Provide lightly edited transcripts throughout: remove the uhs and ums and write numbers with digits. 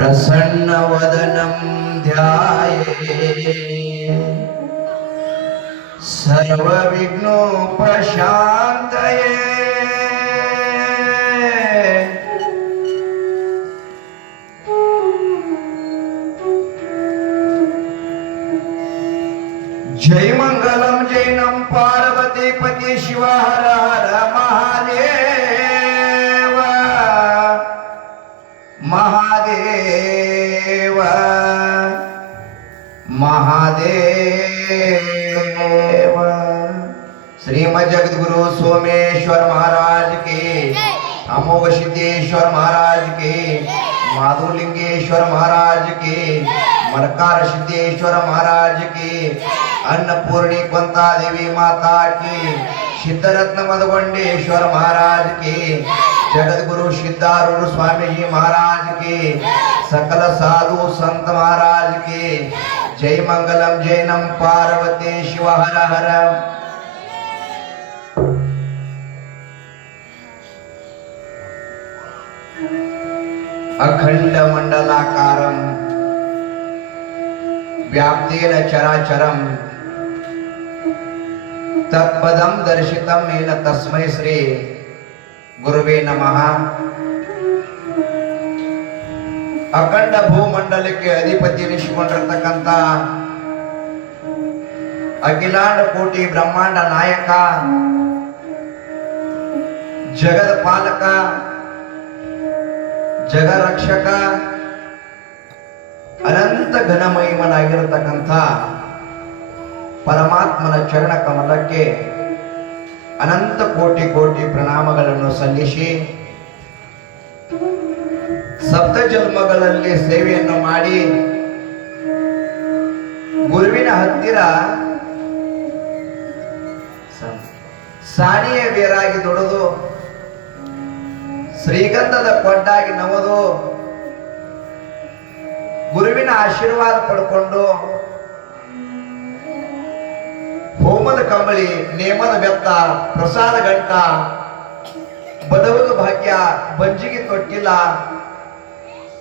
प्रसन्नवदनं ध्याये सर्वविघ्नोपशान्तये जय मंगलम जय नम पार्वती पति शिव हर हर महादेव महादेव महादेव। श्रीमद जगद्गुरु सोमेश्वर महाराज के, अमोघ सिद्धेश्वर महाराज के, माधुलिंगेश्वर महाराज के, मरकार सिद्धेश्वर महाराज के, अन्नपूर्णी कुंता देवी माता की, सिद्धरत्न मधुगंडेश्वर महाराज के, जगद्गुरु सिद्धारूढ़ स्वामी जी महाराज के, सकल साधु संत महाराज के। जय मंगलम जय नम पार्वती शिव हर हर। अखंड मंडलाकारं व्याप्तेन चराचरं तत्पदं दर्शितं येन तस्मै श्री गुरुवे नमः। अखंड ಭೂಮಂಡಲಕ್ಕೆ ಅಧಿಪತಿ ಎನಿಸಿಕೊಂಡಿರತಕ್ಕಂತ ಅಖಿಲಾಂಡ ಕೋಟಿ ಬ್ರಹ್ಮಾಂಡ ನಾಯಕ, ಜಗದ ಪಾಲಕ, ಜಗರಕ್ಷಕ, ಅನಂತ ಘನಮಹಿಮನಾಗಿರತಕ್ಕಂಥ ಪರಮಾತ್ಮನ ಚರಣ ಕಮಲಕ್ಕೆ ಅನಂತ ಕೋಟಿ ಕೋಟಿ ಪ್ರಣಾಮಗಳನ್ನು ಸಲ್ಲಿಸಿ, ಸಪ್ತ ಜನ್ಮಗಳಲ್ಲಿ ಸೇವೆಯನ್ನು ಮಾಡಿ ಗುರುವಿನ ಹತ್ತಿರ ಸಾಣಿಯ ಬೇರಾಗಿ ದುಡಿದು ಶ್ರೀಗಂಧದ ಕೊಂಡಾಗಿ ನವದು ಗುರುವಿನ ಆಶೀರ್ವಾದ ಪಡ್ಕೊಂಡು ಹೋಮದ ಕಂಬಳಿ, ನೇಮದ ಬೆತ್ತ, ಪ್ರಸಾದ ಗಂಟ, ಬಡವಗ ಭಾಗ್ಯ, ಬಂಜಿಗೆ ತೊಟ್ಟಿಲ್ಲ,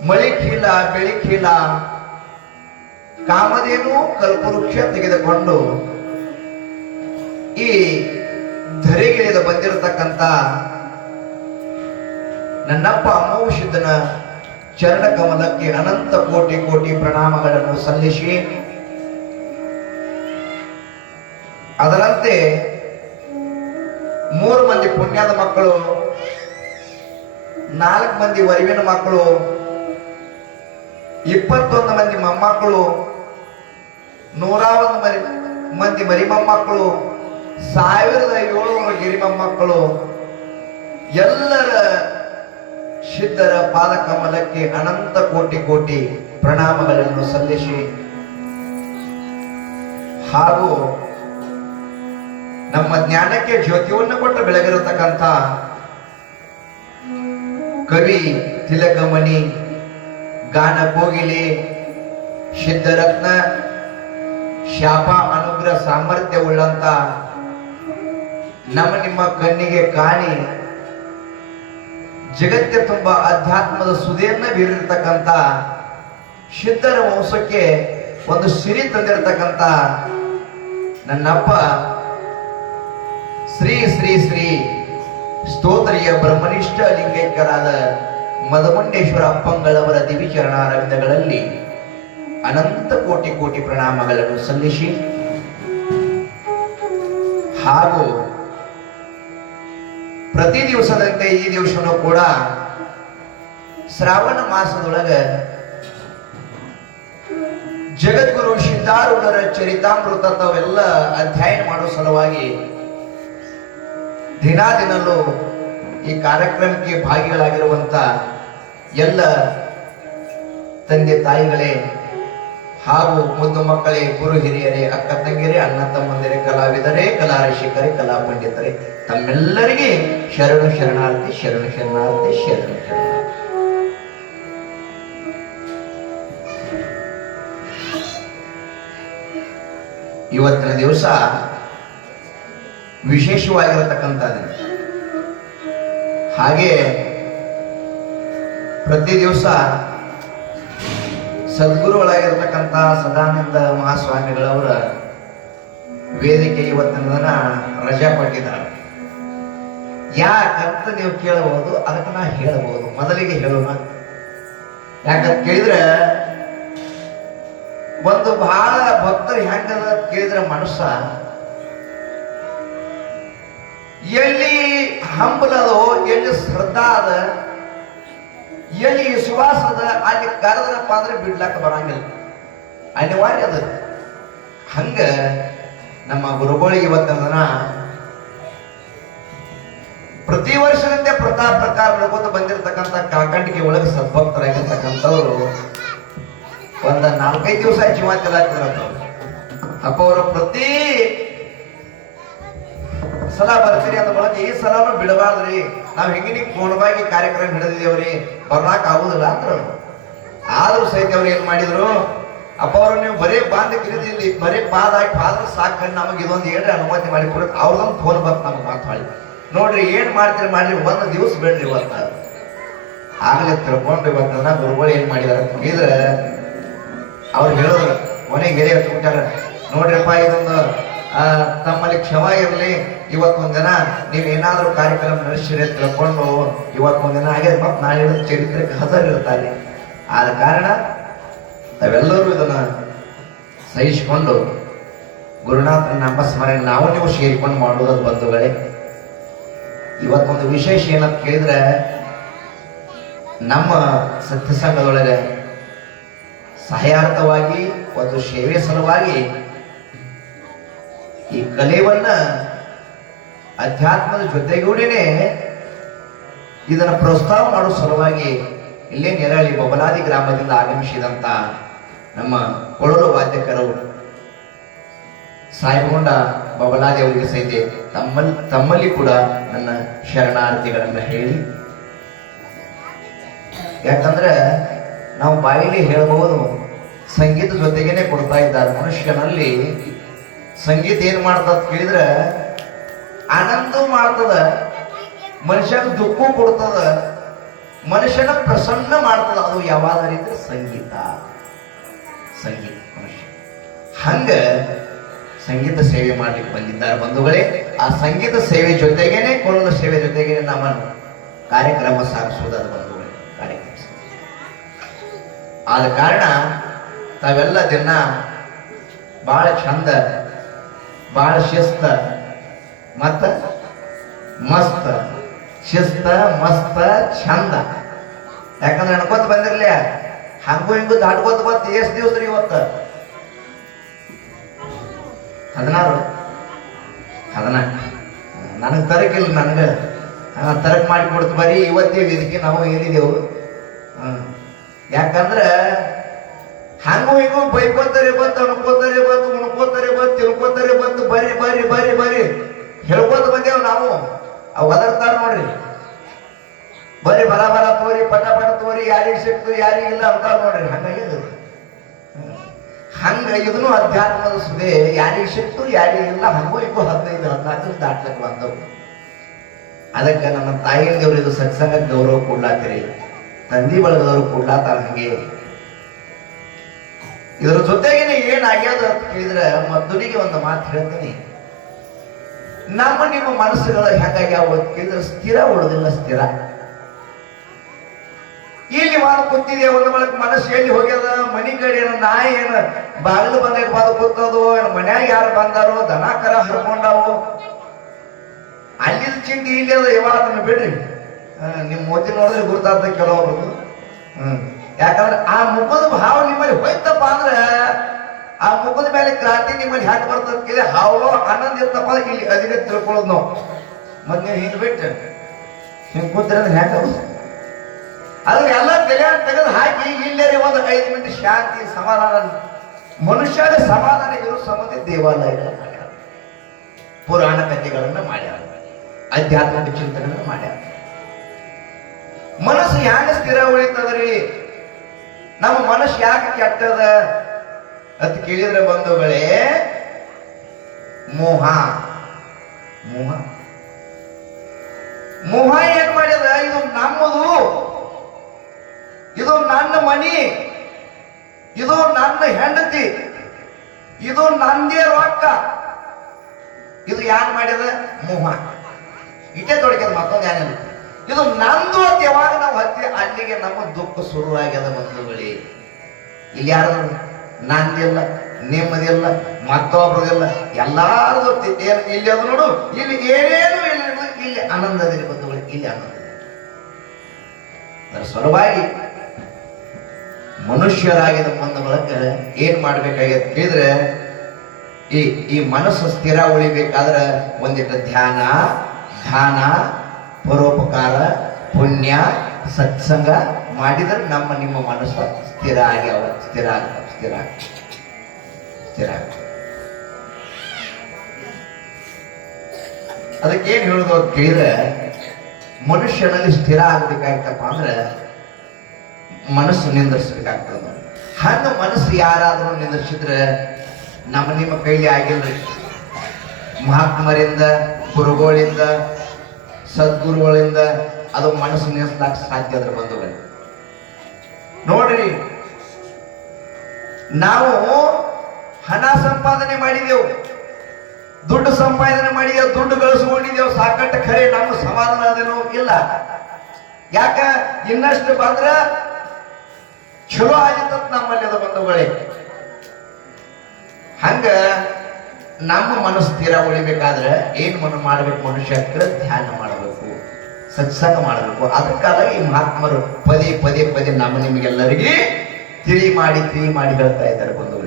ಮಳಿಖೀಲ, ಬೆಳಿಖೀಲ, ಕಾಮಧೇನು, ಕಲ್ಪವೃಕ್ಷ ತೆಗೆದುಕೊಂಡು ಈ ಧರೆಗಿಳಿದು ಬಂದಿರತಕ್ಕಂತ ನನ್ನಪ್ಪ ಅಮೋಘ ಸಿದ್ಧನ ಚರಣ ಕಮಲಕ್ಕೆ ಅನಂತ ಕೋಟಿ ಕೋಟಿ ಪ್ರಣಾಮಗಳನ್ನು ಸಲ್ಲಿಸಿ, ಅದರಂತೆ 3 ಮಂದಿ ಪುಣ್ಯದ ಮಕ್ಕಳು, 4 ಮಂದಿ ವರಿವಿನ ಮಕ್ಕಳು, 21 ಮಂದಿ ಮೊಮ್ಮಕ್ಕಳು, 101 ಮಂದಿ ಮರಿ ಮೊಮ್ಮಕ್ಕಳು, 1700 ಗಿರಿ ಮೊಮ್ಮಕ್ಕಳು, ಎಲ್ಲರ ಸಿದ್ಧರ ಪಾದಕಮಲಕ್ಕೆ ಅನಂತ ಕೋಟಿ ಕೋಟಿ ಪ್ರಣಾಮಗಳನ್ನು ಸಲ್ಲಿಸಿ, ಹಾಗೂ ನಮ್ಮ ಜ್ಞಾನಕ್ಕೆ ಜ್ಯೋತಿಯನ್ನು ಕೊಟ್ಟು ಬೆಳಗಿರತಕ್ಕಂಥ ಕವಿ ತಿಲಕಮಣಿ, ಗಾನ ಕೋಗಿಲೆ, ಸಿದ್ಧರತ್ನ, ಶಾಪ ಅನುಗ್ರಹ ಸಾಮರ್ಥ್ಯವುಳ್ಳಂತ ನಮ್ಮ ನಿಮ್ಮ ಕಣ್ಣಿಗೆ ಕಾಣಿ ಜಗತ್ತಿನ ತುಂಬಾ ಅಧ್ಯಾತ್ಮದ ಸುದೆಯನ್ನ ಬೀರಿರ್ತಕ್ಕಂಥ ಸಿದ್ಧರ ವಂಶಕ್ಕೆ ಒಂದು ಸಿರಿ ತಂದಿರತಕ್ಕಂಥ ನನ್ನಪ್ಪ ಶ್ರೀ ಶ್ರೀ ಶ್ರೀ ಸ್ತೋತ್ರಿಯ ಬ್ರಹ್ಮನಿಷ್ಠ ಲಿಂಗೈಕ್ಯರಾದ ಮಧುಗುಂಡೇಶ್ವರ ಅಪ್ಪಂಗಳವರ ದಿವಿ ಚರಣಾರವಿಂದಗಳಲ್ಲಿ ಅನಂತ ಕೋಟಿ ಕೋಟಿ ಪ್ರಣಾಮಗಳನ್ನು ಸಲ್ಲಿಸಿ, ಹಾಗೂ ಪ್ರತಿ ದಿವಸದಂತೆ ಈ ದಿವಸನೂ ಕೂಡ ಶ್ರಾವಣ ಮಾಸದೊಳಗ ಜಗದ್ಗುರು ಸಿದ್ಧಾರೂಢರ ಚರಿತಾಮೃತ ತಾವೆಲ್ಲ ಅಧ್ಯಯನ ಮಾಡೋ ಸಲುವಾಗಿ ದಿನಾದಿನಲ್ಲೂ ಈ ಕಾರ್ಯಕ್ರಮಕ್ಕೆ ಭಾಗಿಗಳಾಗಿರುವಂತ ಎಲ್ಲ ತಂದೆ ತಾಯಿಗಳೇ, ಹಾಗೂ ಮುದ್ದು ಮಕ್ಕಳೇ, ಗುರು ಹಿರಿಯರೇ, ಅಕ್ಕ ತಂಗಿಯರೇ, ಅಣ್ಣ ತಮ್ಮಂದಿರೇ, ಕಲಾವಿದರೇ, ಕಲಾರಸಿಕರೇ, ಕಲಾ ಪಂಡಿತರೇ, ತಮ್ಮೆಲ್ಲರಿಗೆ ಶರಣು ಶರಣಾರ್ಥಿ, ಶರಣು ಶರಣಾರ್ಥಿ, ಶರಣು ಶರಣಾರ್ಥಿ. ಇವತ್ತಿನ ದಿವಸ ವಿಶೇಷವಾಗಿರತಕ್ಕಂಥದ್ದು. ಹಾಗೆ ಪ್ರತಿ ದಿವಸ ಸದ್ಗುರುಗಳಾಗಿರ್ತಕ್ಕಂಥ ಸದಾನಂದ ಮಹಾಸ್ವಾಮಿಗಳವರ ವೇದಿಕೆ ಇವತ್ತಿನ ದಿನ ರಜಾ ಕೊಟ್ಟಿದ್ದಾರೆ. ಯಾಕಂತ ನೀವು ಕೇಳಬಹುದು, ಅದಕ್ಕೆ ನಾ ಹೇಳಬಹುದು. ಮೊದಲಿಗೆ ಹೇಳೋಣ. ಯಾಕಂತ ಕೇಳಿದ್ರೆ ಒಂದು ಬಹಳ ಭಕ್ತರು ಹೆಂಗದ ಕೇಳಿದ್ರೆ ಮನುಷ್ಯ ಎಲ್ಲಿ ಹಂಬಲದೋ, ಎಲ್ಲಿ ಶ್ರದ್ಧಾ ಅದ, ಎಲ್ಲಿ ವಿಶ್ವಾಸ ಅದ, ಅಲ್ಲಿ ಕರೆದ್ರಪ್ಪ ಅಂದ್ರೆ ಬಿಡ್ಲಾಕ ಬರಂಗಿಲ್ಲ, ಅನಿವಾರ್ಯ ಅದ. ಹಂಗ ನಮ್ಮ ಗುರುಗಳಿಗೆ ಇವತ್ತಿನ ದಿನ ಪ್ರತಿ ವರ್ಷದಂತೆ ಪ್ರಕಾರ ನಡ್ಕೊಂತ ಬಂದಿರತಕ್ಕಂಥ ಕಾಕಂಡಿಗೆ ಒಳಗೆ ಸದ್ಭಕ್ತರಾಗಿರ್ತಕ್ಕಂಥವ್ರು ಒಂದ 4-5 ದಿವಸ ಜೀವ ತಿಳಾಕ್ತಿದ್ರು. ಅಪ್ಪ ಅವರು ಪ್ರತಿ ಸಲ ಬರ್ತೀರಿ ಅಂದ ಬಳಕೆ ಈ ಸಲನು ಬಿಡಬಾರ್ದ್ರಿ, ನಾವ್ ಹಿಂಗಿನಿ ಪೂರ್ಣವಾಗಿ ಕಾರ್ಯಕ್ರಮ ಹಿಡಿದಿದ್ದೇವ್ರಿ, ಬರ್ಲಾಕ್ ಆಗುದಿಲ್ಲ ಅಂದ್ರು. ಆದ್ರೂ ಸಹಿತ ಅವ್ರು ಏನ್ ಮಾಡಿದ್ರು, ಅಪ್ಪ ಅವರು ನೀವು ಬರೇ ಬಾಂಧ ಕಿರಿದಿಲ್ಲಿ ಬರೇ ಪಾದ ಹಾಕಿ ಆದ್ರೂ ಸಾಕು, ನಮಗೆ ಇದೊಂದು ಏನ್ರಿ ಅನುಮತಿ ಮಾಡಿ ಕೊಡ. ಅವ್ರದೊಂದು ಫೋನ್ ಬಂತು ನಮ್ಗೆ ಮಾತಾಡಿ, ನೋಡ್ರಿ ಏನ್ ಮಾಡ್ತೀರಿ ಮಾಡ್ರಿ, ಒಂದು ದಿವಸ ಬೇಡ್ರಿ ಇವತ್ತ. ಆಗ್ಲೇ ತಿಳ್ಕೊಂಡ್ರಿ ಇವತ್ತನ್ನ ಗುರುಗಳು ಏನ್ ಮಾಡಿದಾರ ಇದ್ರೆ ಅವ್ರು ಹೇಳಿದ್ರು, ಕೊನೆಗೆ ಗೆರೆ ಹಚ್ಬಿಟ್ಟಾರ, ನೋಡ್ರಿಪ್ಪ ಇದೊಂದು ತಮ್ಮಲ್ಲಿ ಕ್ಷಮ ಇರಲಿ, ಇವತ್ತೊಂದ್ ದಿನ ನೀವ್ ಏನಾದ್ರೂ ಕಾರ್ಯಕ್ರಮ ನಡೆಸಿರಿ ತಿಳ್ಕೊಂಡು ಇವತ್ತೊಂದ್ ದಿನ ಆಗ್ಯದ, ಮತ್ ನಾಳೆ ಚರಿತ್ರೆಗೆ ಹಜರಿರ್ತಾರೆ. ಆದ ಕಾರಣ ನಾವೆಲ್ಲರೂ ಇದನ್ನ ಸಹಿಸಿಕೊಂಡು ಗುರುನಾಥನ ನಾಮಸ್ಮರಣೆ ನಾವು ನೀವು ಸೇರಿಕೊಂಡು ಮಾಡುವುದದು ಬಂಧುಗಳೇ. ಇವತ್ತೊಂದು ವಿಶೇಷ ಏನಂತ ಕೇಳಿದ್ರೆ, ನಮ್ಮ ಸತ್ಯಸಂಘದೊಳಗೆ ಸಹಾಯಾರ್ಥವಾಗಿ ಒಂದು ಸೇವೆ ಸಲುವಾಗಿ ಈ ಕಲೆಯನ್ನ ಅಧ್ಯಾತ್ಮದ ಜೊತೆಗೂಡಿನೇ ಇದನ್ನು ಪ್ರೋತ್ಸಾಹ ಮಾಡುವ ಸಲುವಾಗಿ ಇಲ್ಲೇ ನೆರಳಿ ಬಬಲಾದಿ ಗ್ರಾಮದಿಂದ ಆಗಮಿಸಿದಂತ ನಮ್ಮ ಕೊಳಲು ವಾದ್ಯಕರು ಸಾಯಿಬಗೊಂಡ ಬಬಲಾದಿ ಅವರಿಗೆ ಸಹಿತ ತಮ್ಮಲ್ಲಿ ಕೂಡ ನನ್ನ ಶರಣಾರ್ಥಿಗಳನ್ನ ಹೇಳಿ, ಯಾಕಂದ್ರೆ ನಾವು ಬಾಯಿಲಿ ಹೇಳಬಹುದು, ಸಂಗೀತ ಜೊತೆಗೇನೆ ಕೊಡ್ತಾ ಇದ್ದಾರೆ. ಮನುಷ್ಯನಲ್ಲಿ ಸಂಗೀತ ಏನ್ ಮಾಡ್ತದ ಕೇಳಿದ್ರೆ ಆನಂದ ಮಾಡ್ತದ, ಮನುಷ್ಯನ ದುಃಖ ಕೊಡ್ತದ, ಮನುಷ್ಯನ ಪ್ರಸನ್ನ ಮಾಡ್ತದ. ಅದು ಯಾವಾಗ ರೀತಿ ಸಂಗೀತ ಮನುಷ್ಯ ಹಂಗ ಸಂಗೀತ ಸೇವೆ ಮಾಡ್ಲಿಕ್ಕೆ ಬಂದಿದ್ದಾರೆ ಬಂಧುಗಳೇ. ಆ ಸಂಗೀತ ಸೇವೆ ಜೊತೆಗೇನೆ ಕೊಳಲು ಸೇವೆ ಜೊತೆಗೇನೆ ನಮ್ಮನ್ನು ಕಾರ್ಯಕ್ರಮ ಸಾಗಿಸುವುದಾದ ಬಂಧುಗಳೇ. ಕಾರ್ಯಕ್ರಮ ಆದ ಕಾರಣ ತಾವೆಲ್ಲ ದಿನ ಬಹಳ ಚಂದ, ಬಹಳ ಶಿಸ್ತ ಮತ್ತ ಮಸ್ತ, ಶಿಸ್ತ ಮಸ್ತ ಚಂದ. ಯಾಕಂದ್ರೆ ಅನ್ಕೋತ ಬಂದಿರ್ಲಿ, ಹಂಗು ಹಿಂಗು ದಾಟ್ಕೋತ ಬಂತ. ಎಷ್ಟು ದಿವಸ ರೀ ಇವತ್ತು? 14 ನನಗೆ ತರಕಿಲ್ಲ, ನನಗೆ ತರಕ್ ಮಾಡಿ ಕೊಡ್ತು. ಬರೀ ಇವತ್ತೇ ವೇದಿಕೆ ನಾವು ಏನಿದೆವು. ಯಾಕಂದ್ರೆ ಹಂಗು ಹಿಂಗು ಬೈಕೋತಾರೆ ಬಂತು, ಅನ್ಕೋತಾರೆ ಬಂತು, ಉಣ್ಕೋತಾರೆ ಬಂತು, ತಿಳ್ಕೋತಾರೆ ಬಂತು, ಬರಿ ಬರಿ ಬರಿ ಬರಿ ಹೇಳ್ಕೋತ ಬಂದೇವು ನಾವು. ಒದರ್ತಾರ ನೋಡ್ರಿ, ಬರೀ ಬಲ ಬಲ ತೋರಿ, ಪಟ ಪಟ ತೋರಿ, ಯಾರಿಗೆ ಸಿಕ್ತು ಯಾರಿಗಿಲ್ಲ ಅಂತಾರ ನೋಡ್ರಿ. ಹಂಗಾಗಿ ಹಂಗ ಇದನ್ನು ಅಧ್ಯಾತ್ಮದ ಸುದೆ, ಯಾರಿಗೆ ಸಿಕ್ತು ಯಾರಿಗಿಲ್ಲ, ಹಂಗು ಹಿಂಗು 15-14 ದಾಟ್ಲಕ್ಕೆ ಬಂದವು. ಅದಕ್ಕೆ ನಮ್ಮ ತಾಯಿಯ ದೇವ್ರು ಇದು ಸತ್ಸಂಗ ಗೌರವ ಕೊಡ್ಲಾತಿರಿ, ತಂದಿ ಬಳಗದವರು ಕೊಡ್ಲಾತಾರ. ಹಂಗೆ ಇದರ ಜೊತೆಗೇನೆ ಏನಾಗ್ಯದ ಅಂತ ಕೇಳಿದ್ರೆ, ಮೊದಲಿಗೆ ಒಂದು ಮಾತು ಹೇಳ್ತೀನಿ. ನಮ್ಮ ನಿಮ್ಮ ಮನಸ್ಸುಗಳು ಹೆಂಗಾಗ್ಯಾವ ಅಂತ ಕೇಳಿದ್ರೆ ಸ್ಥಿರ ಉಳಿದಿಲ್ಲ. ಸ್ಥಿರ ಇಲ್ಲಿ ವಾದ ಕೂತಿದೆ, ಒಂದು ಬಳಕ ಮನಸ್ಸು ಎಲ್ಲಿ ಹೋಗ್ಯದ, ಮನಿ ಕಡೆ ಏನೋ ನಾಯಿ ಏನ ಬಾಗಿಲು ಬಂದಾಗ ಬಾದ ಕೂತದೋ, ಏನು ಮನ್ಯಾಗ ಯಾರು ಬಂದಾರೋ, ದನ ಕರ ಹರ್ಕೊಂಡಾವು, ಅಲ್ಲಿದ ಚಿಂತೆ ಇಲ್ಲಿ ಅದ. ಯಾವಾಗನ್ನ ಬಿಡ್ರಿ, ನಿಮ್ ಮೋತಿ ನೋಡಿದ್ರೆ ಗುರುತಾದ ಕೆಲವರು. ಯಾಕಂದ್ರೆ ಆ ಮುಖದ ಭಾವ ನಿಮ್ಮಲ್ಲಿ ಹೋಯ್ತಪ್ಪ ಅಂದ್ರೆ, ಆ ಮುಖದ ಮೇಲೆ ಕ್ರಾಂತಿ ನಿಮ್ಮಲ್ಲಿ ಹ್ಯಾಕ್ ಬರ್ತದ ಕೇಳಿ, ಹಾವು ಆನಂದ ಇರ್ತಪ್ಪ ಇಲ್ಲಿ ಅದಿಗೆ ತಿಳ್ಕೊಳ್ಳೋದು ನಾವು. ಮತ್ ನೀವು ಹಿಂಗ್ ಬಿಟ್ಟು ಹಿಂಗ್ ಕೂತ್ರೆ ಅಂದ್ರೆ ಹ್ಯಾಕ ಅದ್ರ ಎಲ್ಲ ತೆಗೆದು ಹಾಕಿ ಇಲ್ಲೇ ಒಂದು 5 ಮಿನಿಟ್ ಶಾಂತಿ ಸಮಾಧಾನ, ಮನುಷ್ಯರ ಸಮಾಧಾನ ಇರೋ ಸಂಬಂಧಿ ದೇವಾಲಯಗಳನ್ನ ಮಾಡ್ಯಾರ, ಪುರಾಣ ಕಥೆಗಳನ್ನ ಮಾಡ್ಯಾರ, ಆಧ್ಯಾತ್ಮಿಕ ಚಿಂತನೆಗಳನ್ನ ಮಾಡ್ಯಾರ. ಮನಸ್ಸು ಯಾಕೆ ಸ್ಥಿರ ಉಳಿತದ್ರಿ? ನಮ್ಮ ಮನಸ್ಸು ಯಾಕೆ ಕೆಟ್ಟದ ಅಂತ ಕೇಳಿದ್ರೆ ಬಂಧುಗಳೇ, ಮೋಹ ಮೋಹ ಮೋಹ ಏನ್ ಮಾಡ್ಯದ? ಇದು ನಮ್ಮದು, ಇದು ನನ್ನ ಮನಿ, ಇದು ನನ್ನ ಹೆಂಡತಿ, ಇದು ನಂದೇ ರೊಕ್ಕ. ಇದು ಯಾರು ಮಾಡಿದ? ಮೋಹ. ಇಟ್ಟೇ ತೊಡಗ್ಯದ, ಮತ್ತೊಂದು ಏನಿಲ್ಲ. ಇದು ನಂದು ಅಂತ ಯಾವಾಗ ನಾವು ಹತ್ತಿ ಅಲ್ಲಿಗೆ ನಮ್ಮ ದುಃಖ ಶುರುವಾಗ್ಯದ ಬಂಧುಗಳೇ. ಇಲ್ಲಿ ಯಾರು ನಂದಿಲ್ಲ, ನಿಮ್ಮದಿಲ್ಲ, ಮತ್ತೊಬ್ರದಿಲ್ಲ, ಎಲ್ಲಾರದು ಇಲ್ಲಿ ಅದು ನೋಡು. ಇಲ್ಲಿ ಏನೇನು ಇಲ್ಲ, ಇಲ್ಲಿ ಆನಂದದಲ್ಲಿ ಬಂಧುಗಳೇ, ಇಲ್ಲಿ ಆನಂದ. ಅದರ ಸಲುವಾಗಿ ಮನುಷ್ಯರಾಗಿದ್ದ ಬಂಧುಗಳಕ್ಕೆ ಏನ್ ಮಾಡ್ಬೇಕಾಗ್ಯದ ಕೇಳಿದ್ರೆ, ಈ ಮನಸ್ಸು ಸ್ಥಿರ ಉಳಿಬೇಕಾದ್ರೆ ಒಂದಿಟ್ಟು ಧ್ಯಾನ, ಪರೋಪಕಾರ, ಪುಣ್ಯ, ಸತ್ಸಂಗ ಮಾಡಿದ್ರೆ ನಿಮ್ಮ ಮನಸ್ಸು ಸ್ಥಿರ ಆಗ್ಯಾವ. ಸ್ಥಿರ ಅದಕ್ಕೇನ್ ಹೇಳುದು ಅಂತ ಕೇಳಿದ್ರೆ, ಮನುಷ್ಯನಲ್ಲಿ ಸ್ಥಿರ ಆಗ್ಬೇಕಾಗಿತ್ತಪ್ಪ ಅಂದ್ರೆ ಮನಸ್ಸು ನಿಂದಿರ್ಸ್ಬೇಕಾಗ್ತದ. ಹಂಗ ಮನಸ್ಸು ಯಾರಾದ್ರೂ ನಿಂದಿರ್ಸಿದ್ರೆ ನಿಮ್ಮ ಕೈಲಿ ಆಗಿಲ್ರಿ. ಮಹಾತ್ಮರಿಂದ, ಗುರುಗಳಿಂದ, ಸದ್ಗುರುಗಳಿಂದ ಅದು ಮನಸ್ಸು ನಿಲ್ಲಿಸ್ಲಾಕ ಸಾಧ್ಯ ಅದ್ರ ಬಂಧುಗಳು. ನೋಡ್ರಿ, ನಾವು ಹಣ ಸಂಪಾದನೆ ಮಾಡಿದೆವು, ದುಡ್ಡು ಸಂಪಾದನೆ ಮಾಡಿದೆವು, ದುಡ್ಡು ಗಳಿಸ್ಕೊಂಡಿದ್ದೆವು, ಸಾಕಷ್ಟು. ಖರೆ ನಮ್ಮ ಸಮಾಧಾನ ಅದೇನೋ ಇಲ್ಲ. ಯಾಕ? ಇನ್ನಷ್ಟು ಬಂದ್ರ ಚಲೋ ಆಗಿತ್ತ ನಮ್ಮಲ್ಲಿ ಅದ ಬಂಧುಗಳೇ. ಹಂಗ ನಮ್ಮ ಮನಸ್ಸು ತೀರ ಉಳಿಬೇಕಾದ್ರೆ ಏನ್ ಮಾಡ್ಬೇಕು? ಮನುಷ್ಯಕ್ಕೆ ಧ್ಯಾನ ಮಾಡಬೇಕು, ಸತ್ಸಂಗ ಮಾಡಬೇಕು. ಅದಕ್ಕಾಗಿ ಈ ಮಹಾತ್ಮರು ಪದೇ ನಿಮಗೆಲ್ಲರಿಗೆ ತಿಳಿ ಮಾಡಿ ಹೇಳ್ತಾ ಇದ್ದಾರೆ ಬಂಧು.